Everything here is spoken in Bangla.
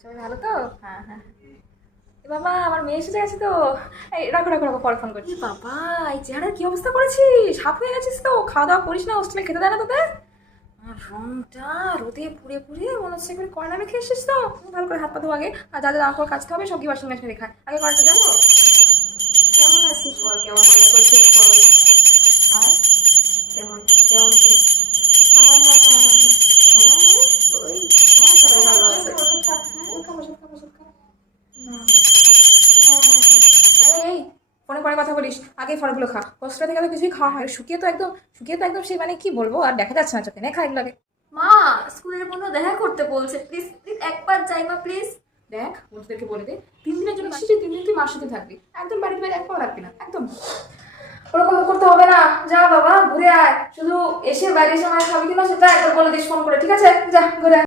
সবাই ভালো তো? হ্যাঁ হ্যাঁ। এ বাবা, আমার মেয়ে এসে গেছে তো। এই রাখো রাখো রাখো, পরে ফোন করছি। বাবা, এই চেহারার কি অবস্থা করেছিস? সাপ হয়ে গেছিস তো। খাওয়া দাওয়া করিস না, হোস্টেলে খেতে দেয় না তোদের? আর রংটা রোদে পুড়ে পুড়ে মনে হচ্ছে একবার কয়লা মেখে এসেছিস তো। ভালো করে হাত পা ধো আগে, আর যা যা রান্না কাজতে হবে সব কি ওয়াশিং মেশিনে রেখা আগে করাটা জানো। কেমন আছিস বল, কেমন মনে করছিস বল। আর কেমন কেমন কি? হ্যাঁ হ্যাঁ হ্যাঁ হ্যাঁ হ্যাঁ হ্যাঁ ওই হ্যাঁ, সবাই ভালো আছে। ওষুধ খা, ওষুধ খা, ওষুধ খা, ওষুধ খা। হুম, হ্যাঁ হ্যাঁ হ্যাঁ। আরে এই, ফোনে পরে কথা বলিস, আগে ফলগুলো খা। হোস্টেল থেকে তো কিছুই খাওয়া হয়, শুকিয়ে তো একদম সেই মানে কি বলবো, আর দেখা যাচ্ছে না চোখে। নে খা এগুলোকে। মা, স্কুলের বন্ধু দেখা করতে বলছে, প্লিজ প্লিজ একবার যাই মা, প্লিজ। দেখ, বন্ধুদেরকে বলে দে 3 দিনের জন্য এসেছি, 3 দিন তুই মার সাথে থাকবি, একদম বাড়ির বাইরে এক পাও রাখবি না, একদম। ওরকম করতে হবে না, যা বাবা ঘুরে আয়। শুধু এসে বাইরে এসে মায়ের খাবি কিনা সেটা একবার বলে দিস ফোন করে, ঠিক আছে? যা ঘুরে আয়।